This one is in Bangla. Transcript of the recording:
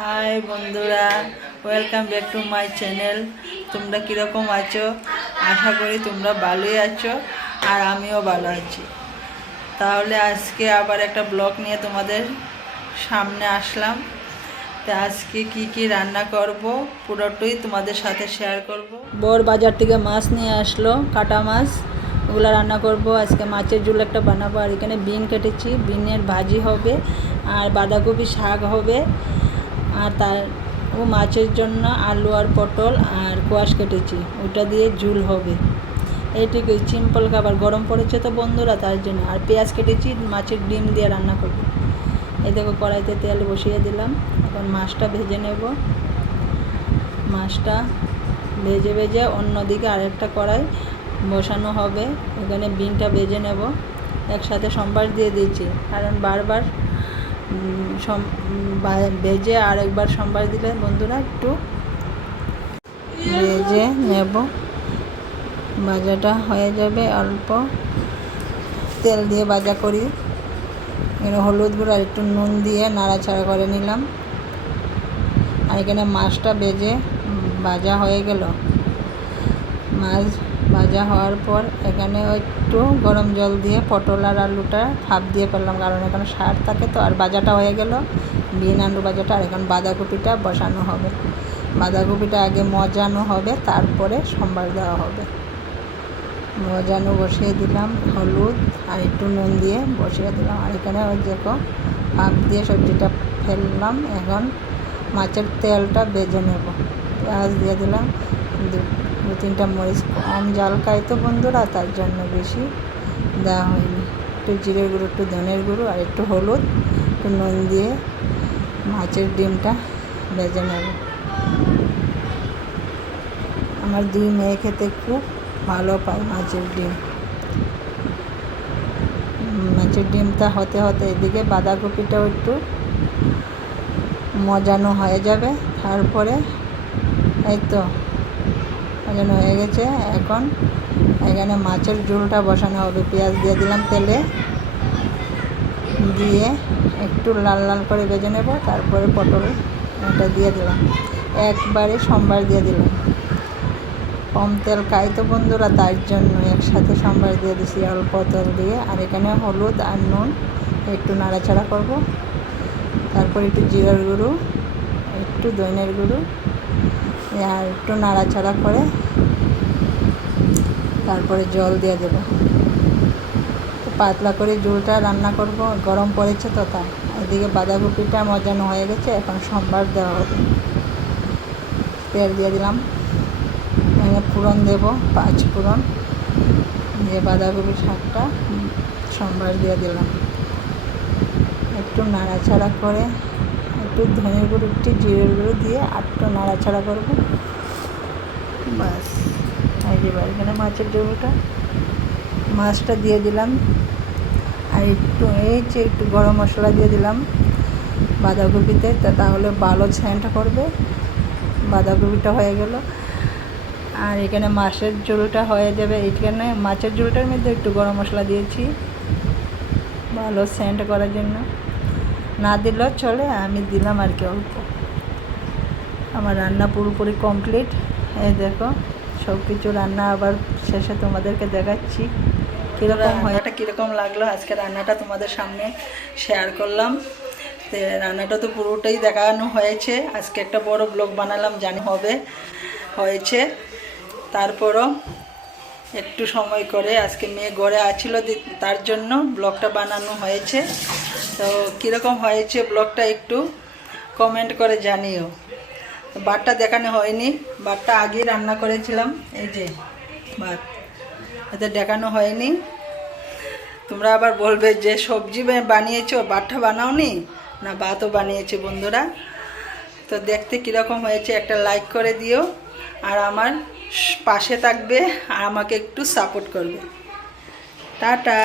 হাই বন্ধুরা, welcome back to my channel. তোমরা কীরকম আছো? আশা করি তোমরা ভালোই আছো আর আমিও ভালো আছি। তাহলে আজকে আবার একটা ব্লগ নিয়ে তোমাদের সামনে আসলাম। তো আজকে কি রান্না করব পুরোটাই তোমাদের সাথে শেয়ার করব। বর বাজার থেকে মাছ নিয়ে আসলো, কাটা মাছ, ওগুলো রান্না করব। আজকে মাছের ঝোল একটা বানাবো। আর এখানে বিন কেটেছি, বিনের ভাজি হবে আর বাঁধাকপি শাক হবে। আর তার মাছের জন্য আলু আর পটল আর কোয়াশ কেটেছি, ওটা দিয়ে ঝোল হবে। এইটুকুই সিম্পল খাবার। গরম পড়েছে তো বন্ধুরা, তার জন্য। আর পেঁয়াজ কেটেছি, মাছের ডিম দিয়ে রান্না করব। এই দেখো কড়াইতে তেল বসিয়ে দিলাম, এখন মাছটা ভেজে নেব। মাছটা ভেজে অন্যদিকে আরেকটা কড়াই বসানো হবে, এখানে বিনটা ভেজে নেব। একসাথে সম্বার দিয়ে দিয়েছি, কারণ বারবার ভেজে আরেকবার সম্বার দিলে বন্ধুরা একটু ভেজে নেব। ভাজাটা হয়ে যাবে, অল্প তেল দিয়ে ভাজা করি। এখানে হলুদ গুঁড়ো আর একটু নুন দিয়ে নাড়াচাড়া করে নিলাম। আর এখানে মাছটা ভেজে ভাজা হয়ে গেল। মাছ ভাজা হওয়ার পর এখানে একটু গরম জল দিয়ে পটল আর আলুটা ভাপ দিয়ে ফেললাম, কারণ এখানে সার থাকে তো। আর ভাজাটা হয়ে গেল, বিন আলু ভাজাটা। আর এখন বাঁধাকপিটা বসানো হবে। বাঁধাকপিটা আগে মজানো হবে, তারপরে সম্বার দেওয়া হবে। মজানো বসিয়ে দিলাম, হলুদ আর একটু নুন দিয়ে বসিয়ে দিলাম। আর এখানে ওই দেখো ভাপ দিয়ে সবজিটা ফেললাম। এখন মাছের তেলটা ভেজে নেব। পেঁয়াজ দিয়ে দিলাম, দু তিনটা মরিচ। কম জাল খাই তো বন্ধুরা, তার জন্য বেশি দেওয়া হয়নি। একটু জিরের গুঁড়ো, একটু ধনের গুঁড়ো আর একটু হলুদ, একটু নুন দিয়ে মাছের ডিমটা ভেজে নেব। আমার দুই মেয়ে খেতে খুব ভালো পায় মাছের ডিম। মাছের ডিমটা হতে হতে এদিকে বাঁধাকপিটাও একটু মজানো হয়ে যাবে। তারপরে এই তো মজানো হয়ে গেছে। এখন এখানে মাছের ঝোলটা বসানো হবে। পেঁয়াজ দিয়ে দিলাম, তেলে দিয়ে একটু লাল লাল করে ভেজে নেব। তারপরে পটলটা দিয়ে দিলাম, একবারে সম্বার দিয়ে দিলাম। কম তেল খাই তো বন্ধুরা, তার জন্য একসাথে সম্বার দিয়ে দিছি অল্প তেল দিয়ে। আর এখানে হলুদ আর নুন একটু নাড়াচাড়া করব। তারপর একটু জিরার গুঁড়ো, একটু ধনের গুঁড়ো আর একটু নাড়াচাড়া করে তারপরে জল দিয়ে দেবো। পাতলা করে ঝোলটা রান্না করব, গরম পড়েছে তো তাই। এদিকে বাঁধাকপিটা মজানো হয়ে গেছে, এখন সম্বার দেওয়া হবে। তেল দিয়ে দিলাম, ফোড়ন দেব, 5 ফোড়ন দিয়ে বাঁধাকপি শাকটা সম্বার দিয়ে দিলাম। একটু নাড়াচাড়া করে একটু ধনের গুঁড়ো, একটু জিরের গুঁড়ো দিয়ে একটু নাড়াচাড়া করব। বাস এখানে মাছের ঝোলটা, মাছটা দিয়ে দিলাম। আর একটু গরম মশলা দিয়ে দিলাম বাঁধাকপিতে, তাহলে ভালো সেন্ট করবে। বাঁধাকপিটা হয়ে গেল। আর এখানে মাছের ঝোলটা হয়ে যাবে। এখানে মাছের ঝোলটার মধ্যে একটু গরম মশলা দিয়েছি ভালো সেন্ট করার জন্য। না দিলেও চলে, আমি দিলাম আর কি অল্প। আমার রান্না পুরোপুরি কমপ্লিট। এই দেখো সব কিছু রান্না আবার শেষে তোমাদেরকে দেখাচ্ছি কীরকম হয়। এটা কীরকম লাগলো আজকে রান্নাটা তোমাদের সামনে শেয়ার করলাম। তো রান্নাটা তো পুরোটাই দেখানো হয়েছে। আজকে একটা বড় ব্লগ বানালাম, জানি হয়েছে। তারপরও একটু সময় করে আজকে মেয়ে ঘরে আছিল, তার জন্য ব্লগটা বানানো হয়েছে। তো কীরকম হয়েছে ব্লগটা একটু কমেন্ট করে জানিও। ভাতটা দেখানো হয়নি, ভাতটা আগেই রান্না করেছিলাম। এই যে ভাত, এতে দেখানো হয়নি। তোমরা আবার বলবে যে সবজি বানিয়েছো, ভাতটা বানাওনি না? ভাতও বানিয়েছে বন্ধুরা। তো দেখতে কীরকম হয়েছে একটা লাইক করে দিও, আর আমার পাশে থাকবে আর আমাকে একটু সাপোর্ট করবে। টাটা।